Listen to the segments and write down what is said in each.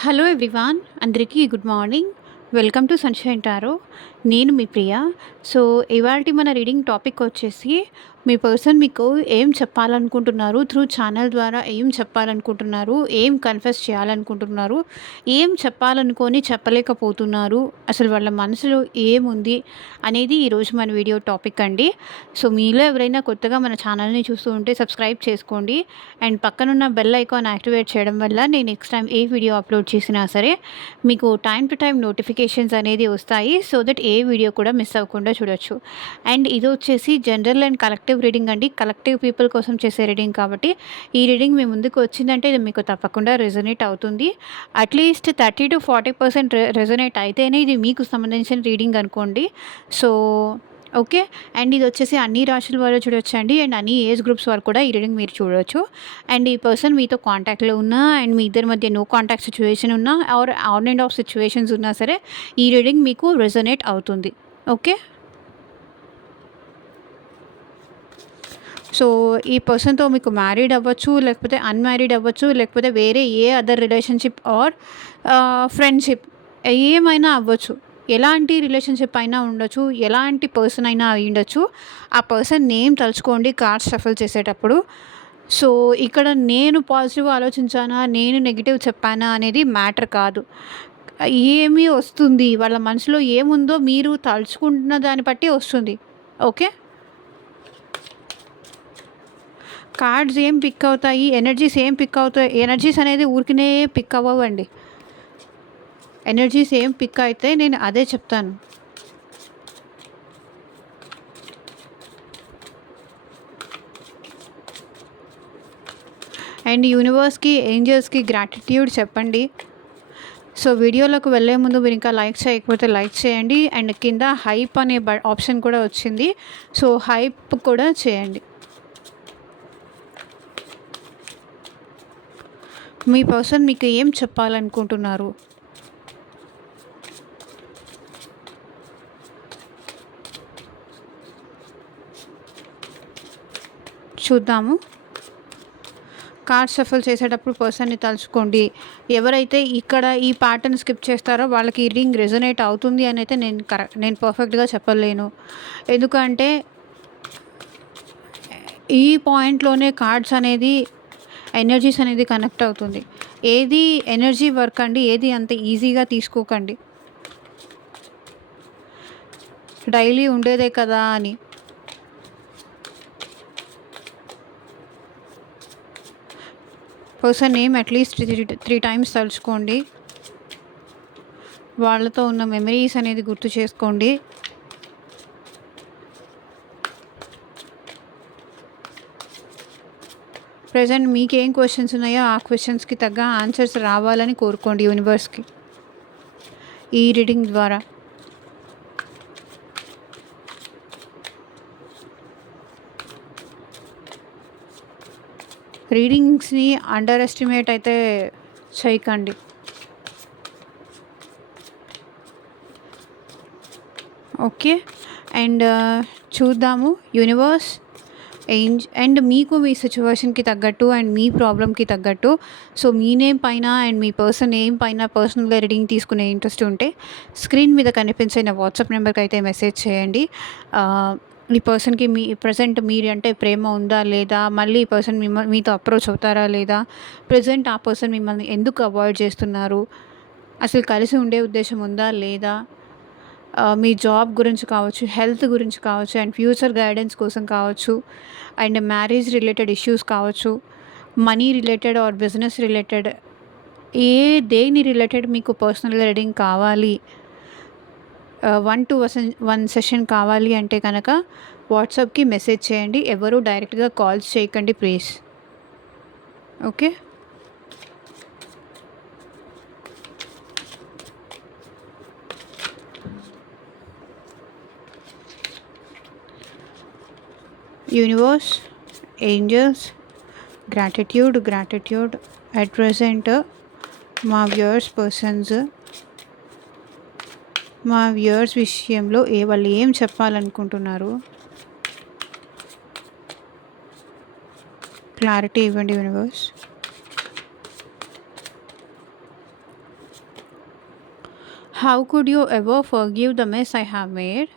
Hello everyone, అందరికీ good morning. Welcome to sunshine tarot. నేను మీ ప్రియ. So, ఇవాల్టి మన రీడింగ్ టాపిక్ వచ్చేసి మీ పర్సన్ మీకు ఏం చెప్పాలనుకుంటున్నారు, త్రూ ఛానల్ ద్వారా ఏం చెప్పాలనుకుంటున్నారు, ఏం కన్ఫెస్ చేయాలనుకుంటున్నారు, ఏం చెప్పాలనుకొని చెప్పలేకపోతున్నారు, అసలు వాళ్ళ మనసులో ఏముంది అనేది ఈరోజు మన వీడియో టాపిక్ అండి. సో, మీలో ఎవరైనా కొత్తగా మన ఛానల్ని చూస్తూ ఉంటే సబ్స్క్రైబ్ చేసుకోండి అండ్ పక్కనున్న బెల్ ఐకాన్ యాక్టివేట్ చేయడం వల్ల నేను నెక్స్ట్ టైం ఏ వీడియో అప్లోడ్ చేసినా సరే మీకు టైం టు టైం నోటిఫికేషన్స్ అనేది వస్తాయి. సో దట్ ఏ వీడియో కూడా మిస్ అవ్వకుండా చూడొచ్చు. అండ్ ఇది వచ్చేసి జనరల్ అండ్ కలెక్టివ్ రీడింగ్ అండి. కలెక్టివ్ పీపుల్ కోసం చేసే రీడింగ్ కాబట్టి ఈ రీడింగ్ మీ ముందుకు వచ్చిందంటే ఇది మీకు తప్పకుండా రెజొనేట్ అవుతుంది. అట్లీస్ట్ 30-40% రెజొనేట్ అయితేనే ఇది మీకు సంబంధించిన రీడింగ్ అనుకోండి. So okay. అండ్ ఇది వచ్చేసి అన్ని రాశుల వారు చూడొచ్చండి అండ్ అన్ని ఏజ్ గ్రూప్స్ వారు కూడా ఈ రీడింగ్ మీరు చూడొచ్చు. అండ్ ఈ పర్సన్ మీతో కాంటాక్ట్‌లో ఉన్నా అండ్ మీ ఇద్దరి మధ్య నో కాంటాక్ట్ సిట్యుయేషన్ ఉన్నా or on and off situations ఉన్నా సరే ఈ రీడింగ్ మీకు రెజొనేట్ అవుతుంది. ఓకే. సో, ఈ పర్సన్‌తో మీకు మ్యారీడ్ అవ్వచ్చు, లేకపోతే అన్‌మ్యారీడ్ అవ్వచ్చు, లేకపోతే వేరే ఏ అదర్ రిలేషన్‌షిప్ ఆర్ ఫ్రెండ్‌షిప్ ఏమైనా అవ్వచ్చు. ఎలాంటి రిలేషన్‌షిప్ అయినా ఉండొచ్చు. ఎలాంటి పర్సన్ అయినా అయ్యుండొచ్చు. ఆ పర్సన్ నేమ్ తలుచుకోండి కార్డ్స్ షఫుల్ చేసేటప్పుడు. సో, ఇక్కడ నేను పాజిటివ్ ఆలోచించానా, నేను నెగెటివ్ చెప్పానా అనేది మ్యాటర్ కాదు. ఏమి వస్తుంది, వాళ్ళ మనసులో ఏముందో మీరు తలుచుకుంటున్న దాన్ని బట్టి వస్తుంది. ఓకే. కార్డ్స్ ఏం పిక్ అవుతాయి, ఎనర్జీస్ ఏం పిక్ అవుతాయి. ఎనర్జీస్ అనేది ఊరికనే పిక్ అవ్వవండి. ఎనర్జీస్ ఏం పిక్ అయితే నేను అదే చెప్తాను. అండ్ యూనివర్స్‌కి, ఏంజెల్స్‌కి గ్రాటిట్యూడ్ చెప్పండి. సో, వీడియోలోకి వెళ్ళే ముందు మీరు ఇంకా లైక్ చేయకపోతే లైక్ చేయండి అండ్ కింద హైప్ అనే ఆప్షన్ కూడా వచ్చింది. సో, హైప్ కూడా చేయండి. మీ పర్సన్ మీకు ఏం చెప్పాలనుకుంటున్నారు? చూద్దాము. కార్డ్ షఫుల్ చేసేటప్పుడు పర్సన్‌ని తలుచుకోండి. ఎవరైతే ఇక్కడ ఈ పార్ట్‌ని స్కిప్ చేస్తారో వాళ్ళకి ఈ రీడింగ్ రెజొనేట్ అవుతుంది అని అయితే నేను పర్ఫెక్ట్‌గా చెప్పలేను. ఎందుకంటే ఈ పాయింట్‌లోనే కార్డ్స్ అనేది ఎనర్జీస్ అనేది కనెక్ట్ అవుతుంది. ఏది ఎనర్జీ వర్క్ అండి. ఏది అంత ఈజీగా తీసుకోకండి. డైలీ ఉండేదే కదా అని. పర్సన్ నేమ్ అట్లీస్ట్ 3 టైమ్స్ తలుచుకోండి. వాళ్ళతో ఉన్న మెమరీస్ అనేది గుర్తు చేసుకోండి. ప్రెజెంట్ మీకేం క్వశ్చన్స్ ఉన్నాయో ఆ క్వశ్చన్స్‌కి తగ్గ ఆన్సర్స్ రావాలని కోరుకోండి యూనివర్స్‌కి ఈ రీడింగ్ ద్వారా. రీడింగ్స్‌ని అండర్ ఎస్టిమేట్ అయితే చేయకండి. ఓకే. అండ్ చూద్దాము యూనివర్స్ అండ్ మీకు మీ సిచ్యువేషన్‌కి తగ్గట్టు అండ్ మీ ప్రాబ్లమ్‌కి తగ్గట్టు. సో, మీ నేమ్ పైన అండ్ మీ పర్సన్ నేమ్ పైన పర్సనల్‌గా రీడింగ్ తీసుకునే ఇంట్రెస్ట్ ఉంటే స్క్రీన్ మీద కనిపించే నా వాట్సాప్ నెంబర్‌కి అయితే మెసేజ్ చేయండి. ఈ పర్సన్‌కి మీ ప్రెజెంట్ మీరు అంటే ప్రేమ ఉందా లేదా, మళ్ళీ ఈ పర్సన్ మీతో అప్రోచ్ అవుతారా లేదా, ప్రెజెంట్ ఆ పర్సన్ మిమ్మల్ని ఎందుకు అవాయిడ్ చేస్తున్నారు, అసలు కలిసి ఉండే ఉద్దేశం ఉందా లేదా, మీ జాబ్ గురించి కావచ్చు, హెల్త్ గురించి కావచ్చు అండ్ ఫ్యూచర్ గైడెన్స్ కోసం కావచ్చు అండ్ మ్యారేజ్ రిలేటెడ్ ఇష్యూస్ కావచ్చు, money related or business related దేని రిలేటెడ్ మీకు పర్సనల్ రీడింగ్ కావాలి, 1 సెషన్ కావాలి అంటే కనుక వాట్సాప్‌కి మెసేజ్ చేయండి. ఎవరు డైరెక్ట్‌గా కాల్స్ చేయకండి please. Okay. Universe, angels, gratitude at present మా వ్యూయర్స్ విషయంలో వాళ్ళు ఏం చెప్పాలనుకుంటున్నారు క్లారిటీ ఇవ్వండి universe. How could you ever forgive the mess I have made?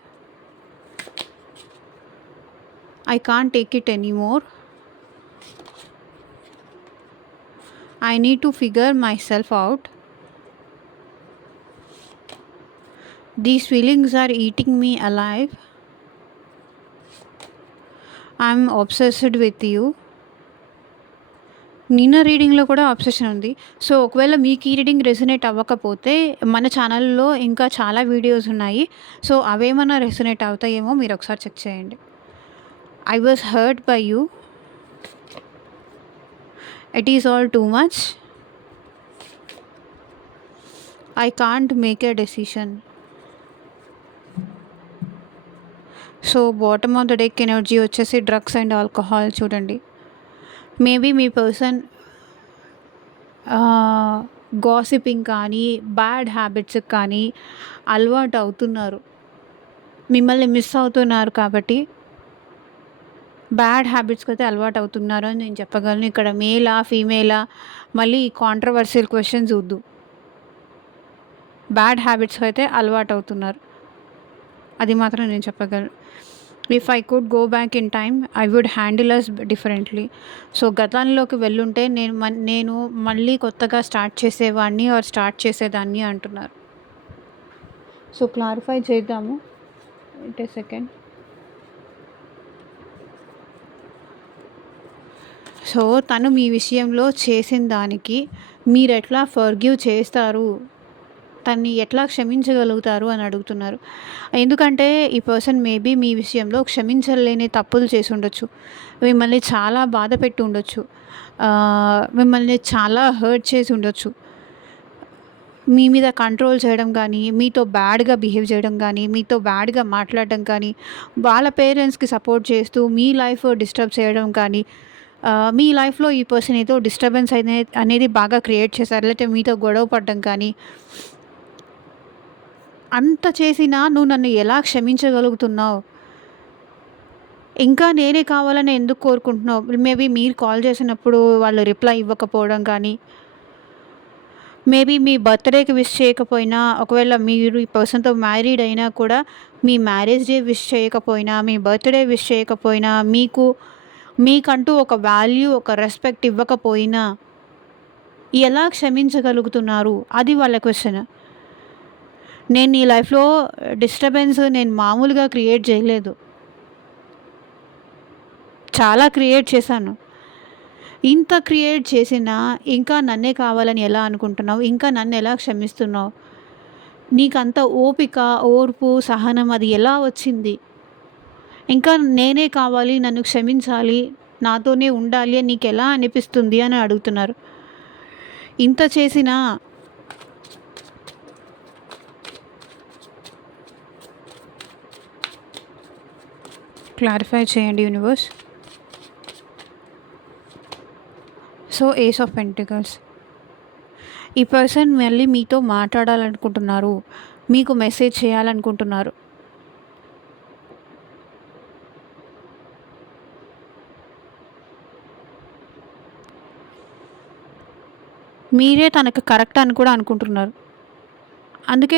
I can't take it anymore. I need to figure myself out. These feelings are eating me alive. I'm obsessed with you. నిన్న రీడింగ్‌లో కూడా obsession ఉంది. So, ఒకవేళ మీకు ఈ reading resonate అవ్వకపోతే మన ఛానల్‌లో ఇంకా చాలా వీడియోస్ ఉన్నాయి. సో, అవేమన్నా రెసొనేట్ అవుతాయేమో మీరొకసారి చెక్ చేయండి. I was hurt by you. It is all too much. I can't make a decision. So, bottom of the deck energy వచ్చేసి డ్రగ్స్ అండ్ ఆల్కహాల్ చూడండి. మేబీ మీ పర్సన్ గాసిపింగ్ కానీ, bad హ్యాబిట్స్‌కి కానీ అలవాటు అవుతున్నారు. మిమ్మల్ని miss అవుతున్నారు కాబట్టి బ్యాడ్ హ్యాబిట్స్‌కైతే అలవాటు అవుతున్నారు అని నేను చెప్పగలను. ఇక్కడ మేలా? ఫీమేలా? మళ్ళీ కాంట్రోవర్షియల్ క్వెషన్స్ వద్దు. బ్యాడ్ హ్యాబిట్స్‌కైతే అలవాటు అవుతున్నారు. అది మాత్రం నేను చెప్పగలను. If I could go back in time I would handle us differently. So, గతంలోకి వెళ్ళుంటే నేను మళ్ళీ కొత్తగా స్టార్ట్ చేసేవాడిని ఆర్ స్టార్ట్ చేసేదాన్ని అంటున్నారు. సో, క్లారిఫై చేద్దాము. Wait a second. సో, తను మీ విషయంలో చేసిన దానికి మీరెట్లా ఫర్గివ్ చేస్తారు? తన్ని ఎట్లా క్షమించగలుగుతారు అని అడుగుతున్నారు. ఎందుకంటే ఈ పర్సన్ మేబీ మీ విషయంలో క్షమించలేని తప్పులు చేసి ఉండొచ్చు. మిమ్మల్ని చాలా బాధ పెట్టి ఉండొచ్చు. మిమ్మల్ని చాలా హర్ట్ చేసి ఉండొచ్చు. మీ మీద కంట్రోల్ చేయడం కానీ, మీతో బ్యాడ్‌గా బిహేవ్ చేయడం కానీ, మీతో బ్యాడ్‌గా మాట్లాడడం కానీ, వాళ్ళ పేరెంట్స్‌కి సపోర్ట్ చేస్తూ మీ లైఫ్ డిస్టర్బ్ చేయడం కానీ, మీ లైఫ్‌లో ఈ పర్సన్ ఏదో డిస్టర్బెన్స్ అనేది బాగా క్రియేట్ చేశారు. లేకపోతే మీతో గొడవ పడడం కానీ, అంత చేసినా నువ్వు నన్ను ఎలా క్షమించగలుగుతున్నావు? ఇంకా నేనే కావాలని ఎందుకు కోరుకుంటున్నావు? మేబీ మీరు కాల్ చేసినప్పుడు వాళ్ళు రిప్లై ఇవ్వకపోవడం కానీ, మేబీ మీ బర్త్‌డేకి విష్ చేయకపోయినా, ఒకవేళ మీరు ఈ పర్సన్‌తో మ్యారీడ్ అయినా కూడా మీ మ్యారేజ్ డే విష్ చేయకపోయినా, మీ బర్త్‌డే విష్ చేయకపోయినా, మీకంటూ ఒక వాల్యూ, ఒక రెస్పెక్ట్ ఇవ్వకపోయినా ఎలా క్షమించగలుగుతున్నారు? అది వాళ్ళ క్వెషన్. నేను నీ లైఫ్‌లో డిస్టర్బెన్స్ నేను మామూలుగా క్రియేట్ చేయలేదు. చాలా క్రియేట్ చేశాను. ఇంత క్రియేట్ చేసినా ఇంకా నన్నే కావాలని ఎలా అనుకుంటున్నావు? ఇంకా నన్నెలా క్షమిస్తున్నావు? నీకంత ఓపిక, ఓర్పు, సహనం అది ఎలా వచ్చింది? ఇంకా నేనే కావాలి, నన్ను క్షమించాలి, నాతోనే ఉండాలి అని నీకెలా అనిపిస్తుంది అని అడుగుతున్నారు. ఇంత చేసినా క్లారిఫై చేయండి universe. So, ace of pentacles. ఈ పర్సన్ మళ్ళీ మీతో మాట్లాడాలనుకుంటున్నారు. మీకు మెసేజ్ చేయాలనుకుంటున్నారు. మీరే తనకు కరెక్ట్ అని కూడా అనుకుంటున్నారు. అందుకే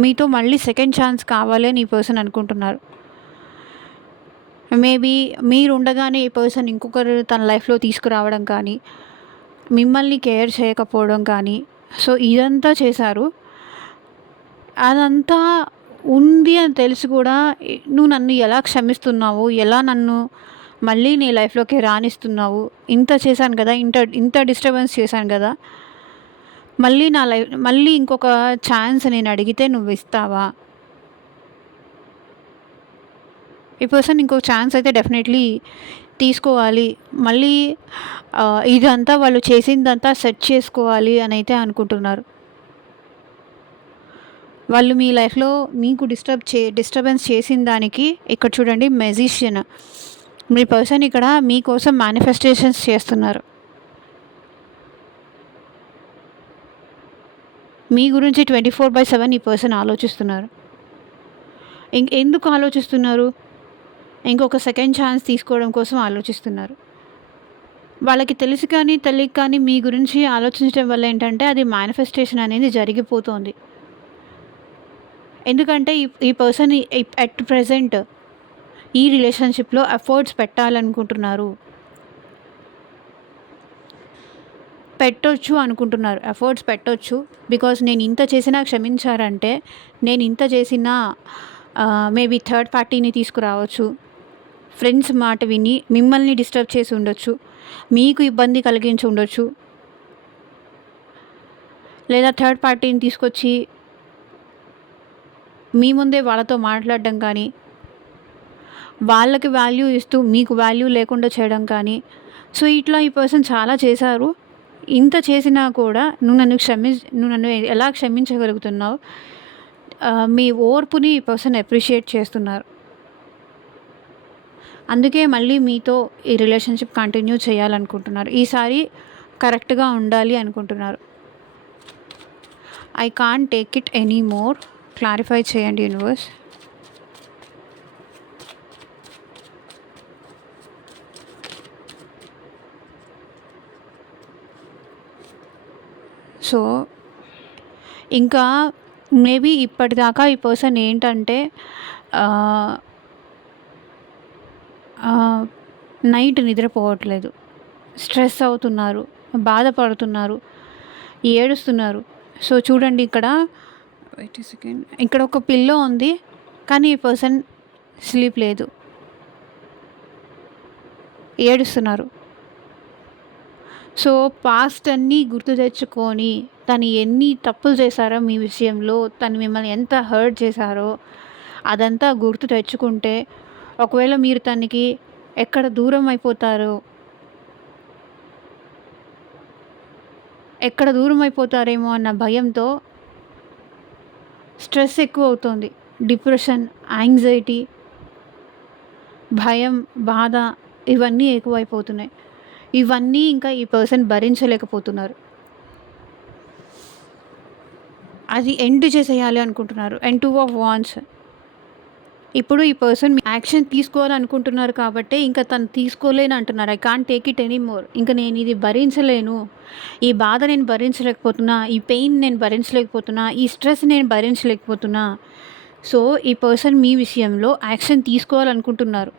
మీతో మళ్ళీ సెకండ్ ఛాన్స్ కావాలి అని ఈ పర్సన్ అనుకుంటున్నారు. మేబీ మీరుండగానే ఈ పర్సన్ ఇంకొకరు తన లైఫ్‌లో తీసుకురావడం కానీ, మిమ్మల్ని కేర్ చేయకపోవడం కానీ, సో, ఇదంతా చేశారు. అదంతా ఉంది అని తెలిసి కూడా నువ్వు నన్ను ఎలా క్షమిస్తున్నావు? ఎలా నన్ను మళ్ళీ నీ లైఫ్‌లోకి రానిస్తున్నావు? ఇంత చేశాను కదా! ఇంత డిస్టర్బెన్స్ చేశాను కదా! మళ్ళీ ఇంకొక ఛాన్స్ నేను అడిగితే నువ్విస్తావా? ఈ పర్సన్ ఇంకొక ఛాన్స్ అయితే డెఫినెట్లీ తీసుకోవాలి. మళ్ళీ ఇదంతా వాళ్ళు చేసిందంతా సెట్ చేసుకోవాలి అని అయితే అనుకుంటున్నారు. వాళ్ళు మీ లైఫ్‌లో మీకు డిస్టర్బెన్స్ చేసిన దానికి ఇక్కడ చూడండి మెజిషియన్. మీ పర్సన్ ఇక్కడ మీకోసం మేనిఫెస్టేషన్స్ చేస్తున్నారు. మీ గురించి 24/7 ఈ పర్సన్ ఆలోచిస్తున్నారు. ఎందుకు ఆలోచిస్తున్నారు? ఇంకొక సెకండ్ ఛాన్స్ తీసుకోవడం కోసం ఆలోచిస్తున్నారు. వాళ్ళకి తెలిసి కానీ, తెలియక కానీ మీ గురించి ఆలోచించడం వల్ల ఏంటంటే అది మేనిఫెస్టేషన్ అనేది జరిగిపోతోంది. ఎందుకంటే ఈ పర్సన్ అట్ ప్రెజెంట్ ఈ రిలేషన్‌షిప్‌లో ఎఫర్ట్స్ పెట్టాలనుకుంటున్నారు. పెట్టొచ్చు అనుకుంటున్నారు. ఎఫర్ట్స్ పెట్టొచ్చు. బికాజ్ నేను ఇంత చేసినా క్షమించారంటే, నేను ఇంత చేసినా మేబీ థర్డ్ పార్టీని తీసుకురావచ్చు. ఫ్రెండ్స్ మాట విని మిమ్మల్ని డిస్టర్బ్ చేసి ఉండొచ్చు. మీకు ఇబ్బంది కలిగించి ఉండొచ్చు. లేదా థర్డ్ పార్టీని తీసుకొచ్చి మీ ముందే వాళ్ళతో మాట్లాడడం కానీ, వాళ్ళకి వాల్యూ ఇస్తూ మీకు వాల్యూ లేకుండా చేయడం కానీ, సో ఇట్లా ఈ పర్సన్ చాలా చేశారు. ఇంత చేసినా కూడా నువ్వు నన్ను ఎలా క్షమించగలుగుతున్నావు? మీ ఓర్పుని ఈ పర్సన్ అప్రిషియేట్ చేస్తున్నారు. అందుకే మళ్ళీ మీతో ఈ రిలేషన్‌షిప్ కంటిన్యూ చేయాలనుకుంటున్నారు. ఈసారి కరెక్ట్‌గా ఉండాలి అనుకుంటున్నారు. I can't take it anymore. Clarify చేయండి యూనివర్స్. సో ఇంకా మేబీ ఇప్పటిదాకా ఈ పర్సన్ ఏంటంటే నైట్ నిద్రపోవట్లేదు, స్ట్రెస్ అవుతున్నారు, బాధపడుతున్నారు, ఏడుస్తున్నారు. సో చూడండి ఇక్కడ, వెయిట్ ఎ సెకండ్, ఇక్కడ ఒక పిల్లో ఉంది, కానీ ఈ పర్సన్ స్లీప్ లేదు, ఏడుస్తున్నారు. సో పాస్ట్ అన్నీ గుర్తు తెచ్చుకొని తను ఎన్ని తప్పులు చేశారో మీ విషయంలో, తను మిమ్మల్ని ఎంత హర్ట్ చేశారో అదంతా గుర్తు తెచ్చుకుంటే, ఒకవేళ మీరు తనకి ఎక్కడ దూరం అయిపోతారో, ఎక్కడ దూరం అయిపోతారేమో అన్న భయంతో స్ట్రెస్ ఎక్కువ అవుతుంది. డిప్రెషన్, యాంగ్జైటీ, భయం, బాధ ఇవన్నీ ఎక్కువైపోతున్నాయి. ఇవన్నీ ఇంకా ఈ పర్సన్ భరించలేకపోతున్నారు. అది ఎండ్ చేసేయాలి అనుకుంటున్నారు. And 2 of wands. ఇప్పుడు ఈ పర్సన్ యాక్షన్ తీసుకోవాలనుకుంటున్నారు కాబట్టే ఇంకా తను తీసుకోలేను అంటున్నారు. I can't take it anymore. ఇంకా నేను ఇది భరించలేను, ఈ బాధ నేను భరించలేకపోతున్నా, ఈ పెయిన్ నేను భరించలేకపోతున్నా, ఈ స్ట్రెస్ నేను భరించలేకపోతున్నా. సో ఈ పర్సన్ మీ విషయంలో యాక్షన్ తీసుకోవాలనుకుంటున్నారు.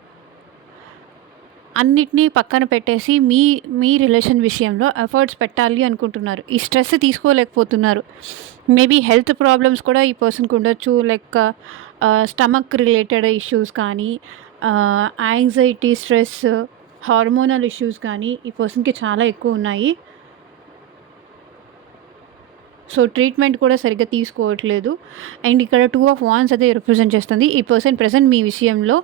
అన్నిటినీ పక్కన పెట్టేసి మీ రిలేషన్ విషయంలో ఎఫర్ట్స్ పెట్టాలి అనుకుంటున్నారు. ఈ స్ట్రెస్ తీసుకోలేకపోతున్నారు. మేబీ హెల్త్ ప్రాబ్లమ్స్ కూడా ఈ పర్సన్కి ఉండొచ్చు. లైక్ స్టమక్ రిలేటెడ్ ఇష్యూస్ కానీ, యాంగ్జైటీ, స్ట్రెస్, హార్మోనల్ ఇష్యూస్ కానీ ఈ పర్సన్కి చాలా ఎక్కువ ఉన్నాయి. సో ట్రీట్మెంట్ కూడా సరిగ్గా తీసుకోవట్లేదు. అండ్ ఇక్కడ 2 ఆఫ్ వాండ్స్ అదే రిప్రజెంట్ చేస్తుంది. ఈ పర్సన్ ప్రెజెంట్ మీ విషయంలో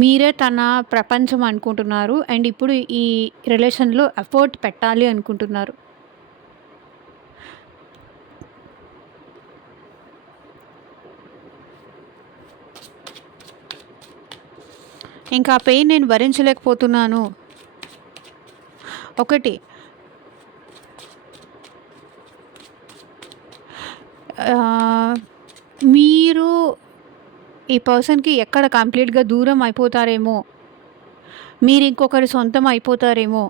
మీరే తన ప్రపంచం అనుకుంటున్నారు. అండ్ ఇప్పుడు ఈ రిలేషన్లో ఎఫర్ట్ పెట్టాలి అనుకుంటున్నారు. ఇంకా ఆ పెయిన్ నేను భరించలేకపోతున్నాను. ఒకటి మీరు ఈ పర్సన్కి ఎక్కడ కంప్లీట్గా దూరం అయిపోతారేమో, మీరు ఇంకొకరి సొంతం అయిపోతారేమో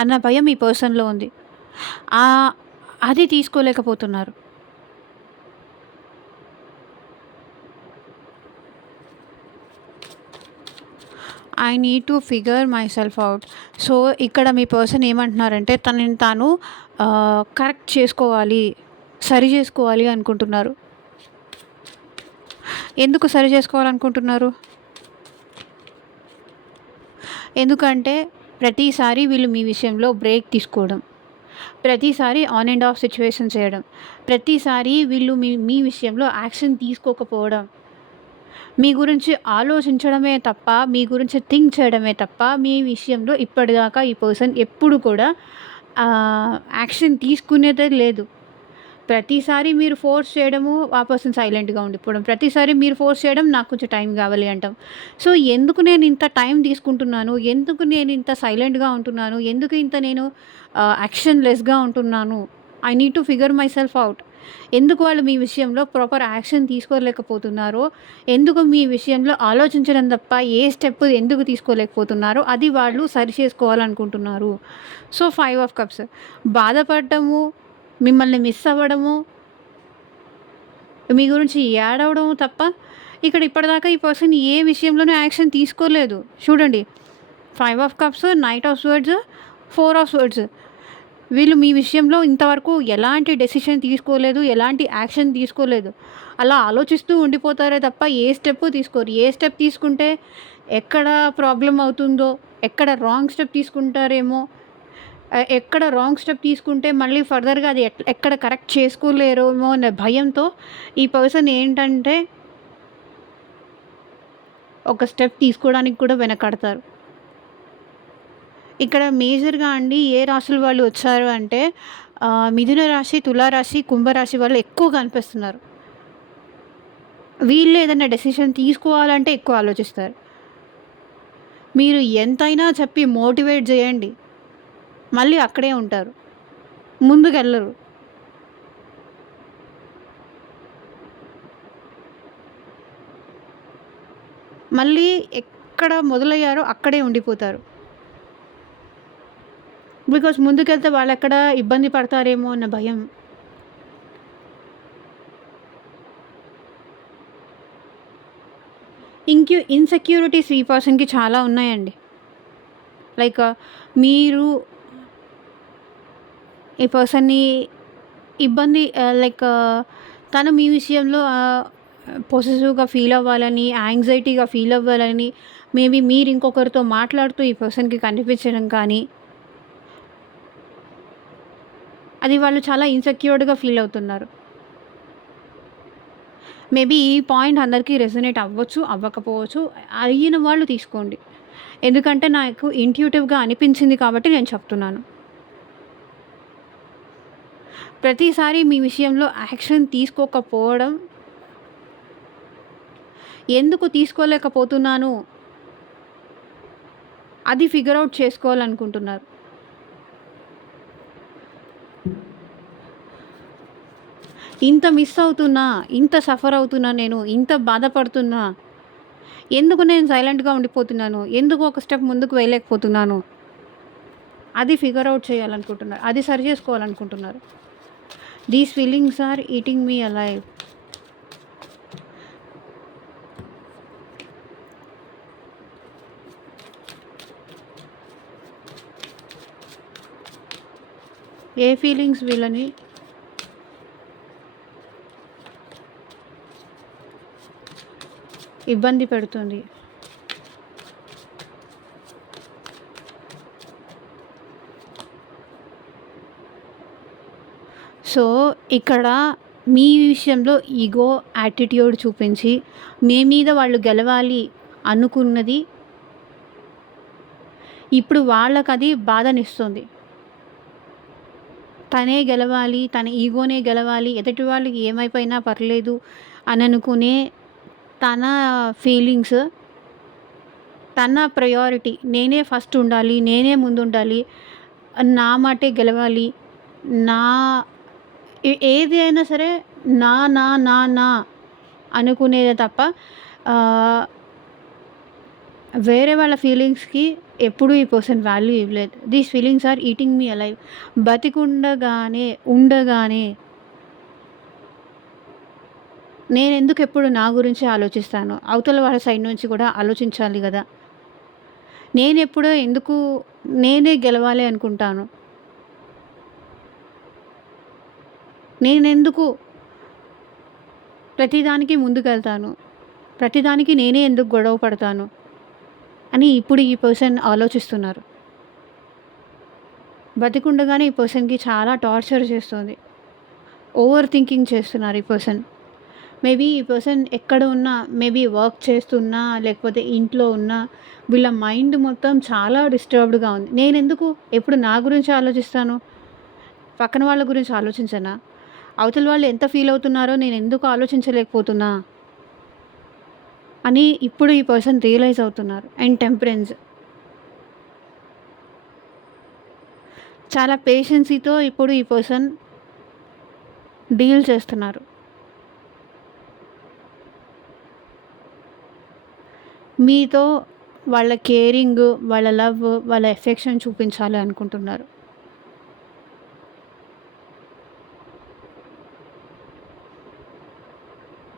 అన్న భయం ఈ పర్సన్లో ఉంది. అది తీసుకోలేకపోతున్నారు. I need to figure myself out. So ఇక్కడ మీ పర్సన్ ఏమంటున్నారంటే తనని తాను కరెక్ట్ చేసుకోవాలి, సరి చేసుకోవాలి అనుకుంటున్నారు. ఎందుకు సరి చేసుకోవాలనుకుంటున్నారు? ఎందుకంటే ప్రతిసారి వీళ్ళు మీ విషయంలో బ్రేక్ తీసుకోవడం, ప్రతిసారి ఆన్ అండ్ ఆఫ్ సిచ్యువేషన్ చేయడం, ప్రతిసారి వీళ్ళు మీ విషయంలో యాక్షన్ తీసుకోకపోవడం, మీ గురించి ఆలోచించడమే తప్ప, మీ గురించి థింక్ చేయడమే తప్ప, మీ విషయంలో ఇప్పటిదాకా ఈ పర్సన్ ఎప్పుడు కూడా యాక్షన్ తీసుకునేదే లేదు. ప్రతిసారి మీరు ఫోర్స్ చేయడము, ఆ పర్సన్ సైలెంట్గా ఉండిపోవడం, ప్రతిసారి మీరు ఫోర్స్ చేయడం, నాకు కొంచెం టైం కావాలి అంటాం. సో ఎందుకు నేను ఇంత టైం తీసుకుంటున్నాను, ఎందుకు నేను ఇంత సైలెంట్గా ఉంటున్నాను, ఎందుకు ఇంత నేను యాక్షన్ లెస్గా ఉంటున్నాను, I need to figure myself out. ఎందుకు వాళ్ళు మీ విషయంలో ప్రాపర్ యాక్షన్ తీసుకోలేకపోతున్నారో, ఎందుకు మీ విషయంలో ఆలోచించడం తప్ప ఏ స్టెప్ ఎందుకు తీసుకోలేకపోతున్నారో అది వాళ్ళు సరి చేసుకోవాలనుకుంటున్నారు. So 5 of cups. బాధపడటము, మిమ్మల్ని మిస్ అవ్వడము, మీ గురించి ఏడవడం తప్ప ఇక్కడ ఇప్పటిదాకా ఈ పర్సన్ ఏ విషయంలోనూ యాక్షన్ తీసుకోలేదు. చూడండి, 5 of cups, knight of swords, 4 of swords. వీళ్ళు మీ విషయంలో ఇంతవరకు ఎలాంటి డెసిషన్ తీసుకోలేదు, ఎలాంటి యాక్షన్ తీసుకోలేదు. అలా ఆలోచిస్తూ ఉండిపోతారే తప్ప ఏ స్టెప్పు తీసుకోరు. ఏ స్టెప్ తీసుకుంటే ఎక్కడ ప్రాబ్లం అవుతుందో, ఎక్కడ రాంగ్ స్టెప్ తీసుకుంటారేమో, ఎక్కడ రాంగ్ స్టెప్ తీసుకుంటే మళ్ళీ ఫర్దర్గా అది ఎక్కడ కరెక్ట్ చేసుకోలేరేమో అనే భయంతో ఈ పర్సన్ ఏంటంటే ఒక స్టెప్ తీసుకోవడానికి కూడా వెనకాడతారు. ఇక్కడ మేజర్గా అండి ఏ రాశుల వాళ్ళు వచ్చారు అంటే మిథున రాశి, తులారాశి, కుంభరాశి వాళ్ళు ఎక్కువ కనిపిస్తున్నారు. వీళ్ళు ఏదైనా డెసిషన్ తీసుకోవాలంటే ఎక్కువ ఆలోచిస్తారు. మీరు ఎంతైనా చెప్పి మోటివేట్ చేయండి, మళ్ళీ అక్కడే ఉంటారు, ముందుకెళ్ళరు. మళ్ళీ ఎక్కడ మొదలయ్యారో అక్కడే ఉండిపోతారు. బికాజ్ ముందుకెళ్తే వాళ్ళు ఎక్కడ ఇబ్బంది పడతారేమో అన్న భయం. ఇన్సెక్యూరిటీస్ ఈ పర్సన్కి చాలా ఉన్నాయండి. లైక్ మీరు ఈ పర్సన్ని ఇబ్బంది లైక్ తను మీ విషయంలో పొసెసివ్గా ఫీల్ అవ్వాలని, యాంగ్జైటీగా ఫీల్ అవ్వాలని, మేబీ మీరు ఇంకొకరితో మాట్లాడుతూ ఈ పర్సన్కి కనిపించడం కానీ, అది వాళ్ళు చాలా ఇన్సెక్యూర్డ్గా ఫీల్ అవుతున్నారు. మేబీ ఈ పాయింట్ అందరికీ రెజొనేట్ అవ్వచ్చు, అవ్వకపోవచ్చు. అయిన వాళ్ళు తీసుకోండి, ఎందుకంటే నాకు ఇంట్యూటివ్గా అనిపించింది కాబట్టి నేను చెప్తున్నాను. ప్రతిసారి మీ విషయంలో యాక్షన్ తీసుకోకపోవడం, ఎందుకు తీసుకోలేకపోతున్నాను అది ఫిగర్ అవుట్ చేసుకోవాలనుకుంటున్నారు. ఇంత మిస్ అవుతున్నా, ఇంత సఫర్ అవుతున్నా, నేను ఇంత బాధపడుతున్నా, ఎందుకు నేను సైలెంట్గా ఉండిపోతున్నాను, ఎందుకు ఒక స్టెప్ ముందుకు వేయలేకపోతున్నాను, అది ఫిగర్ అవుట్ చేయాలనుకుంటున్నారు, అది సరి చేసుకోవాలనుకుంటున్నారు. These feelings are eating me alive. ఏ ఫీలింగ్స్ వీళ్ళని ఇబ్బంది పెడుతుంది? సో ఇక్కడ మీ విషయంలో ఈగో, యాటిట్యూడ్ చూపించి మీ మీద వాళ్ళు గెలవాలి అనుకున్నది ఇప్పుడు వాళ్ళకది బాధనిస్తుంది. తనే గెలవాలి, తన ఈగోనే గెలవాలి, ఎదుటి వాళ్ళకి ఏమైపోయినా పర్లేదు అని అనుకునే తన ఫీలింగ్స్, తన ప్రయారిటీ, నేనే ఫస్ట్ ఉండాలి, నేనే ముందుండాలి, నా మాటే గెలవాలి, నా ఏది అయినా సరే నా నా నా నా అనుకునేదే తప్ప వేరే వాళ్ళ ఫీలింగ్స్కి ఎప్పుడూ ఈ పర్సన్ వాల్యూ ఇవ్వలేదు. These feelings are eating me alive. ఉండగానే నేను ఎందుకు ఎప్పుడు నా గురించి ఆలోచిస్తాను, అవతల వాళ్ళ సైడ్ నుంచి కూడా ఆలోచించాలి కదా. నేను ఎప్పుడో ఎందుకు నేనే గెలవాలి అనుకుంటాను, నేనెందుకు ప్రతిదానికి ముందుకెళ్తాను, ప్రతిదానికి నేనే ఎందుకు గొడవ పడతాను అని ఇప్పుడు ఈ పర్సన్ ఆలోచిస్తున్నారు. బతికుండగానే ఈ పర్సన్కి చాలా టార్చర్ చేస్తుంది, ఓవర్ థింకింగ్ చేస్తున్నారు ఈ పర్సన్. మేబీ ఈ పర్సన్ ఎక్కడ ఉన్నా, మేబీ వర్క్ చేస్తున్నా లేకపోతే ఇంట్లో ఉన్నా, వీళ్ళ మైండ్ మొత్తం చాలా డిస్టర్బ్డ్గా ఉంది. నేను ఎందుకు ఎప్పుడు నా గురించి ఆలోచిస్తాను, పక్కన వాళ్ళ గురించి ఆలోచించనా, అవతల వాళ్ళు ఎంత ఫీల్ అవుతున్నారో నేను ఎందుకు ఆలోచించలేకపోతున్నా అని ఇప్పుడు ఈ పర్సన్ రియలైజ్ అవుతున్నారు. అండ్ టెంపరెన్స్, చాలా పేషెన్సీతో ఇప్పుడు ఈ పర్సన్ డీల్ చేస్తున్నారు. మీతో వాళ్ళ కేరింగ్, వాళ్ళ లవ్, వాళ్ళ ఎఫెక్షన్ చూపించాలి అనుకుంటున్నారు.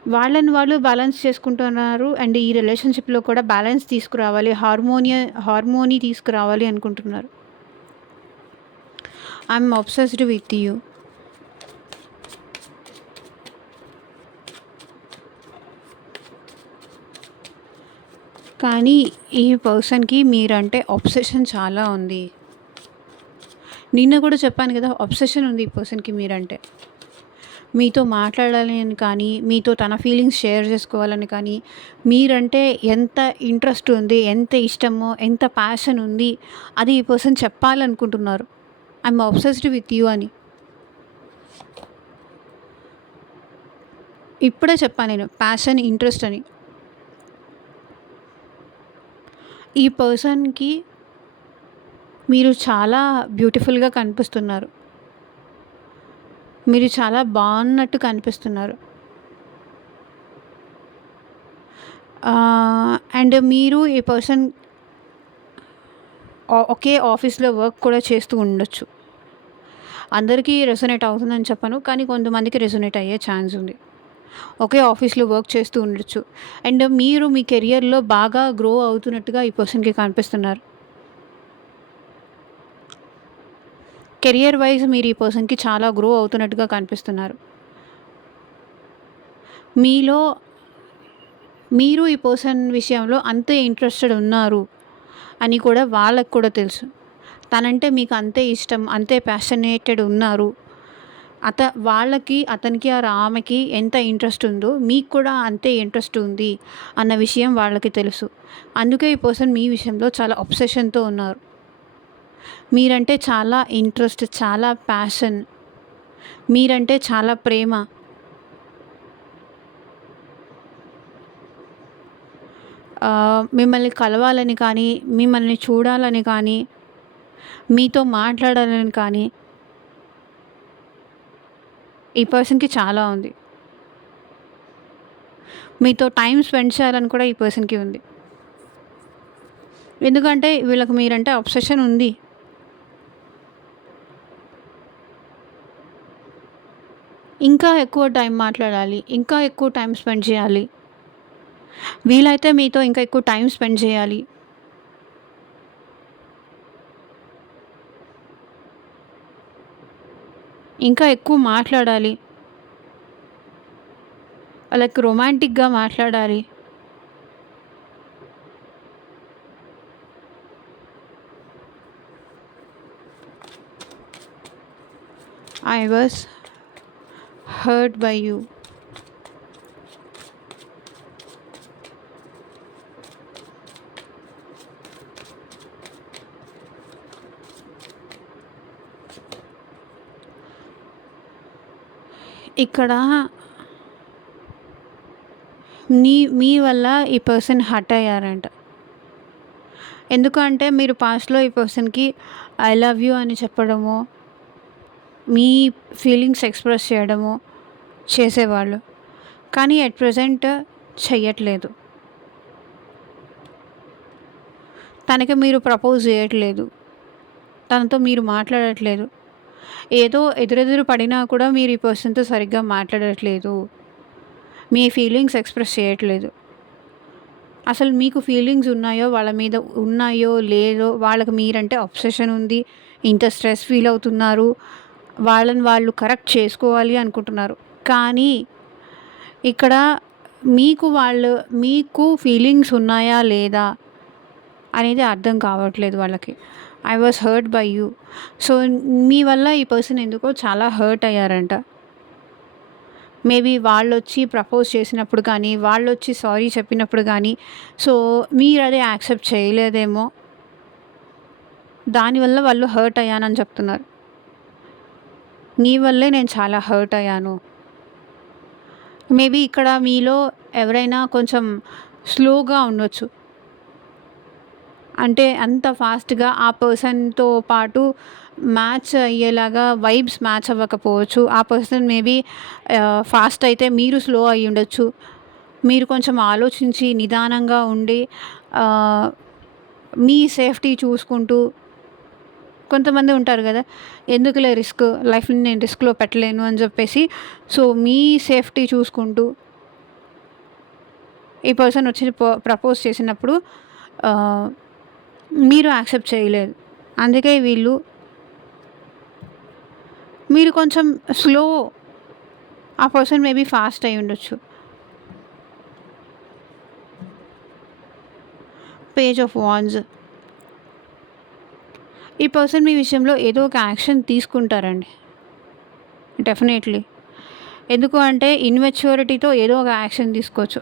వాళ్ళని వాళ్ళు బ్యాలెన్స్ చేసుకుంటున్నారు. అండ్ ఈ రిలేషన్‌షిప్‌లో కూడా బ్యాలెన్స్ తీసుకురావాలి. హార్మోనీ తీసుకురావాలి అనుకుంటున్నారు. I'm obsessed with you. కానీ ఈ పర్సన్‌కి మీరంటే అబ్సెషన్ చాలా ఉంది. నిన్న కూడా చెప్పాను కదా! అబ్సెషన్ ఉంది ఈ పర్సన్‌కి మీరంటే. మీతో మాట్లాడాలి అని కానీ, మీతో తన ఫీలింగ్స్ షేర్ చేసుకోవాలని కానీ, మీరంటే ఎంత ఇంట్రెస్ట్ ఉంది, ఎంత ఇష్టమో, ఎంత ప్యాషన్ ఉంది, అది ఈ పర్సన్ చెప్పాలనుకుంటున్నారు. ఐయామ్ అబ్సెస్డ్ విత్ యూ అని. ఇప్పుడే చెప్పా నేను ప్యాషన్, ఇంట్రెస్ట్ అని. ఈ పర్సన్‌కి మీరు చాలా బ్యూటిఫుల్‌గా కనిపిస్తున్నారు. మీరు చాలా బాగున్నట్టు కనిపిస్తున్నారు. అండ్ మీరు ఈ పర్సన్ ఒకే ఆఫీస్‌లో వర్క్ కూడా చేస్తూ ఉండొచ్చు. అందరికీ రెసొనేట్ అవుతుందని చెప్పను. కానీ కొంతమందికి రెసొనేట్ అయ్యే ఛాన్స్ ఉంది. ఒకే ఆఫీస్‌లో వర్క్ చేస్తూ ఉండొచ్చు. అండ్ మీరు మీ కెరియర్‌లో బాగా గ్రో అవుతున్నట్టుగా ఈ పర్సన్‌కి కనిపిస్తున్నారు. కెరియర్ వైస్ మీరు ఈ పర్సన్‌కి చాలా గ్రో అవుతున్నట్టుగా కనిపిస్తున్నారు. మీలో మీరు ఈ పర్సన్ విషయంలో అంతే ఇంట్రెస్టెడ్ ఉన్నారు అని కూడా వాళ్ళకి కూడా తెలుసు. తనంటే మీకు అంతే ఇష్టం, అంతే ప్యాషనేటెడ్ ఉన్నారు. అతనికి ఆమెకి ఎంత ఇంట్రెస్ట్ ఉందో మీకు కూడా అంతే ఇంట్రెస్ట్ ఉంది అన్న విషయం వాళ్ళకి తెలుసు. అందుకే ఈ పర్సన్ మీ విషయంలో చాలా అబ్సెషన్‌తో ఉన్నారు. మీరంటే చాలా ఇంట్రెస్ట్, చాలా ప్యాషన్, మీరంటే చాలా ప్రేమ. మిమ్మల్ని కలవాలని కానీ, మిమ్మల్ని చూడాలని కానీ, మీతో మాట్లాడాలని కానీ ఈ పర్సన్‌కి చాలా ఉంది. మీతో టైమ్ స్పెండ్ చేయాలని కూడా ఈ పర్సన్‌కి ఉంది. ఎందుకంటే వీళ్ళకి మీరంటే అబ్సెషన్ ఉంది. ఇంకా ఎక్కువ టైం మాట్లాడాలి. ఇంకా ఎక్కువ టైం స్పెండ్ చేయాలి. వీలైతే మీతో ఇంకా ఎక్కువ టైం స్పెండ్ చేయాలి. ఇంకా ఎక్కువ మాట్లాడాలి. లైక్ రొమాంటిక్‌గా మాట్లాడాలి. I was hurt by you. ఇక్కడ మీ వల్ల ఈ పర్సన్ హర్ట్ అయ్యారంట. ఎందుకంటే మీరు పాస్ట్‌లో ఈ పర్సన్‌కి ఐ లవ్ యూ అని చెప్పడము, మీ ఫీలింగ్స్ ఎక్స్‌ప్రెస్ చేయడము చేసేవాళ్ళు. కానీ అట్ ప్రెజెంట్ చెయ్యట్లేదు. తనకి మీరు ప్రపోజ్ చేయట్లేదు. తనతో మీరు మాట్లాడట్లేదు. ఏదో ఎదురెదురు పడినా కూడా మీరు ఈ పర్సన్‌తో సరిగ్గా మాట్లాడట్లేదు. మీ ఫీలింగ్స్ ఎక్స్‌ప్రెస్ చేయట్లేదు. అసలు మీకు ఫీలింగ్స్ ఉన్నాయో వాళ్ళ మీద ఉన్నాయో లేదో వాళ్ళకి మీరంటే అబ్సెషన్ ఉంది. ఇంత స్ట్రెస్ ఫీల్ అవుతున్నారు. వాళ్ళని వాళ్ళు కరెక్ట్ చేసుకోవాలి అనుకుంటున్నారు. కానీ ఇక్కడ మీకు ఫీలింగ్స్ ఉన్నాయా లేదా అనేది అర్థం కావట్లేదు వాళ్ళకి. I was hurt by you. So మీ వల్ల ఈ పర్సన్ ఎందుకో చాలా హర్ట్ అయ్యారంట. మేబీ వాళ్ళొచ్చి ప్రపోజ్ చేసినప్పుడు కానీ, వాళ్ళొచ్చి సారీ చెప్పినప్పుడు కానీ, సో మీరది యాక్సెప్ట్ చేయలేదేమో. దానివల్ల వాళ్ళు హర్ట్ అయ్యానని చెప్తున్నారు. నీ వల్లే నేను చాలా హర్ట్ అయ్యాను. మేబీ ఇక్కడ మీలో ఎవరైనా కొంచెం స్లోగా ఉండొచ్చు. అంటే అంత ఫాస్ట్‌గా ఆ పర్సన్‌తో పాటు మ్యాచ్ అయ్యేలాగా వైబ్స్ మ్యాచ్ అవ్వకపోవచ్చు. ఆ పర్సన్ మేబీ ఫాస్ట్ అయితే మీరు స్లో అయ్యుండొచ్చు. మీరు కొంచెం ఆలోచించి నిదానంగా ఉండి ఆహ్, మీ సేఫ్టీ చూసుకుంటూ కొంతమంది ఉంటారు గదా! ఎందుకులే లైఫ్‌ని నేను రిస్క్‌లో పెట్టలేను అని జెప్పేసి సో మీ సేఫ్టీ చూసుకుంటూ ఈ పర్సన్ వచ్చి ప్రపోజ్ చేసినప్పుడు మీరు యాక్సెప్ట్ చేయలేదు. అందుకే మీరు కొంచెం స్లో, ఆ పర్సన్ మేబీ ఫాస్ట్ అయి ఉండొచ్చు. Page of wands. ఈ పర్సన్ మీ విషయంలో ఏదో ఒక యాక్షన్ తీసుకుంటారండి డెఫినెట్లీ. ఎందుకు అంటే ఇన్మెచ్యూరిటీతో ఏదో ఒక యాక్షన్ తీసుకోవచ్చు.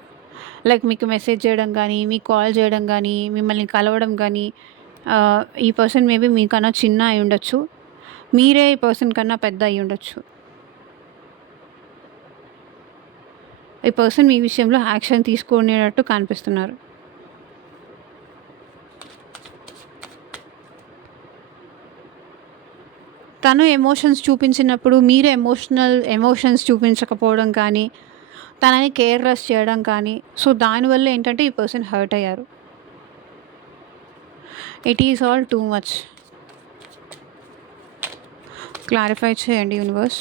లైక్ మీకు మెసేజ్ చేయడం కానీ, మీకు కాల్ చేయడం కానీ, మిమ్మల్ని కలవడం కానీ. ఈ పర్సన్ మేబీ మీకన్నా చిన్న అయి ఉండొచ్చు. మీరే ఈ పర్సన్ కన్నా పెద్ద అయి ఉండొచ్చు. ఈ పర్సన్ మీ విషయంలో యాక్షన్ తీసుకునేటట్టు కనిపిస్తున్నారు. తను ఎమోషన్స్ చూపించినప్పుడు మీరు ఎమోషన్స్ చూపించకపోవడం కానీ, తనని కేర్‌లెస్ చేయడం కానీ, సో దానివల్ల ఏంటంటే ఈ పర్సన్ హర్ట్ అయ్యారు. It is all too much. Clarify చేయండి universe.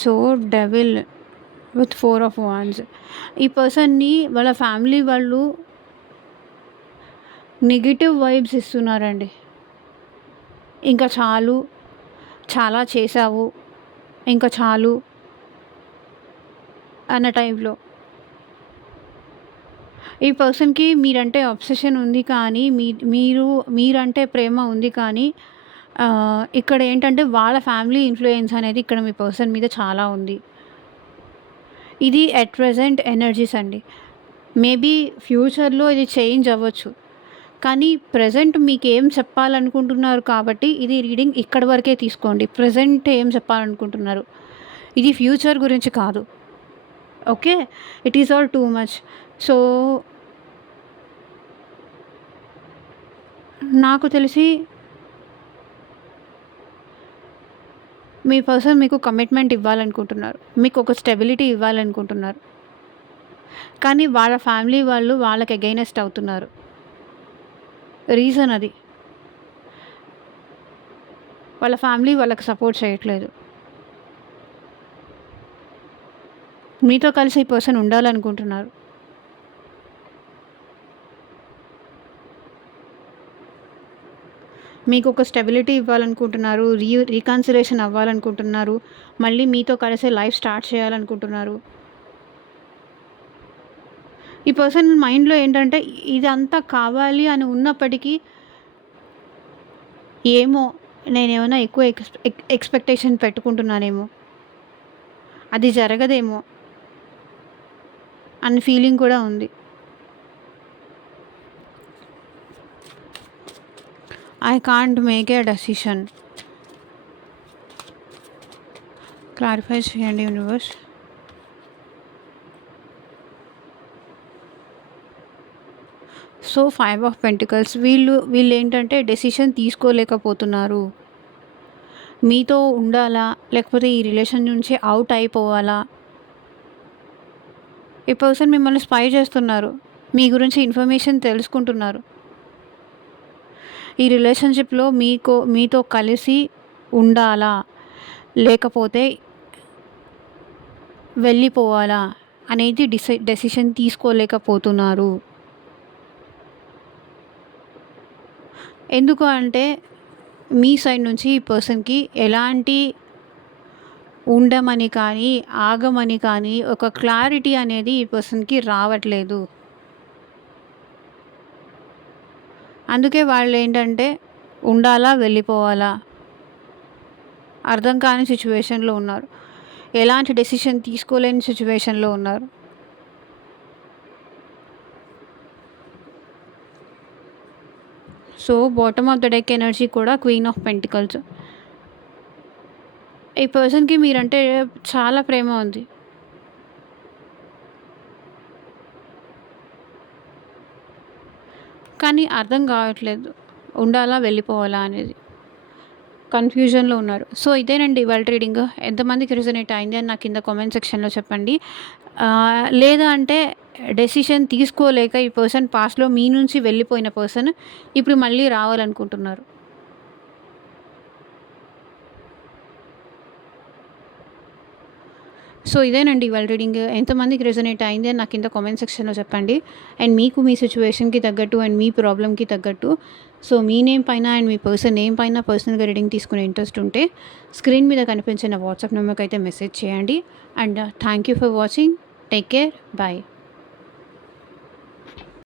So devil with 4 of wands. ఈ పర్సన్‌ని వాళ్ళ ఫ్యామిలీ వాళ్ళు నెగెటివ్ వైబ్స్ ఇస్తున్నారండి. ఇంకా చాలు, చాలా చేశావు, ఇంకా చాలు అన్న టైప్‌లో. ఈ పర్సన్‌కి మీరంటే అబ్సెషన్ ఉంది కానీ, మీరంటే ప్రేమ ఉంది కానీ, ఇక్కడ ఏంటంటే వాళ్ళ ఫ్యామిలీ ఇన్‌ఫ్లూయెన్స్ అనేది ఇక్కడ మీ పర్సన్ మీద చాలా ఉంది. ఇది అట్ ప్రెజెంట్ ఎనర్జీస్ అండి. మేబీ ఫ్యూచర్‌లో ఇది చేంజ్ అవ్వచ్చు. కానీ ప్రెజెంట్ మీకేం చెప్పాలనుకుంటున్నారు కాబట్టి ఇది రీడింగ్ ఇక్కడి వరకే తీసుకోండి. ప్రెజెంట్ ఏం చెప్పాలనుకుంటున్నారు. ఇది ఫ్యూచర్ గురించి కాదు. Okay. It is all too much. So నాకు తెలిసి మీ పర్సన్ మీకు కమిట్మెంట్ ఇవ్వాలనుకుంటున్నారు. మీకు ఒక స్టెబిలిటీ ఇవ్వాలనుకుంటున్నారు. కానీ వాళ్ళ ఫ్యామిలీ వాళ్ళు వాళ్ళకి అగైనెస్ట్ అవుతున్నారు. రీజన్ అది. వాళ్ళ ఫ్యామిలీ వాళ్ళకి సపోర్ట్ చేయట్లేదు. మీతో కలిసి ఈ పర్సన్ ఉండాలనుకుంటున్నారు. మీకు ఒక స్టెబిలిటీ ఇవ్వాలనుకుంటున్నారు. రీకన్సిలేషన్ అవ్వాలనుకుంటున్నారు. మళ్ళీ మీతో కలిసి లైఫ్ స్టార్ట్ చేయాలనుకుంటున్నారు. ఈ పర్సన్ మైండ్‌లో ఏంటంటే ఇదంతా కావాలి అని ఉన్నప్పటికీ, ఏమో నేనేమైనా ఎక్కువ ఎక్స్‌పెక్టేషన్ పెట్టుకుంటున్నానేమో, అది జరగదేమో అన్న ఫీలింగ్ కూడా ఉంది. I can't make a decision. Clarify చేయండి యూనివర్స్. So 5 of pentacles. వీళ్ళేంటంటే డెసిషన్ తీసుకోలేకపోతున్నారు. మీతో ఉండాలా? లేకపోతే ఈ రిలేషన్ నుంచి అవుట్ అయిపోవాలా? ఈ పర్సన్ మిమ్మల్ని స్పై చేస్తున్నారు. మీ గురించి ఇన్ఫర్మేషన్ తెలుసుకుంటున్నారు. ఈ రిలేషన్‌షిప్‌లో మీతో కలిసి ఉండాలా? లేకపోతే వెళ్ళిపోవాలా? అనేది డెసిషన్ తీసుకోలేకపోతున్నారు. ఎందుకు అంటే మీ సైడ్ నుంచి ఈ పర్సన్‌కి ఎలాంటి ఉండమని కానీ, ఆగమని కానీ ఒక క్లారిటీ అనేది ఈ పర్సన్‌కి రావట్లేదు. అందుకే వాళ్ళేంటంటే ఉండాలా? వెళ్ళిపోవాలా? అర్థం కాని సిచ్యువేషన్‌లో ఉన్నారు. ఎలాంటి డెసిషన్ తీసుకోలేని సిచ్యువేషన్‌లో ఉన్నారు. So bottom of the deck energy కూడా క్వీన్ ఆఫ్ పెంటికల్స్. ఈ పర్సన్‌కి మీరంటే చాలా ప్రేమ ఉంది. కానీ అర్థం కావట్లేదు. ఉండాలా? వెళ్ళిపోవాలా అనేది. కన్‌ఫ్యూజన్‌లో ఉన్నారు. సో, ఇదేనండి ఇవాళ రీడింగ్. ఎంతమందికి రెజొనేట్ అయింది అని నాకు కింద కామెంట్ సెక్షన్‌లో చెప్పండి. లేదా అంటే డెసిషన్ తీసుకోలేక ఈ పర్సన్ పాస్ట్‌లో మీ నుంచి వెళ్ళిపోయిన పర్సన్ ఇప్పుడు మళ్ళీ రావాలనుకుంటున్నారు. సో, ఇదేనండి ఇవాళ రీడింగ్. ఎంతమందికి రెజొనేట్ అయింది అని నాకు కింద కామెంట్ సెక్షన్‌లో చెప్పండి. అండ్ మీకు మీ సిట్యుయేషన్‌కి తగ్గట్టు అండ్ మీ ప్రాబ్లమ్‌కి తగ్గట్టు సో, మీ నేమ్ పైన అండ్ మీ పర్సన్ నేమ్ పైన పర్సనల్‌గా రీడింగ్ తీసుకునే ఇంట్రెస్ట్ ఉంటే స్క్రీన్ మీద కనిపించిన వాట్సాప్ నెంబర్‌కైతే మెసేజ్ చేయండి. And thank you for watching. Take care. By.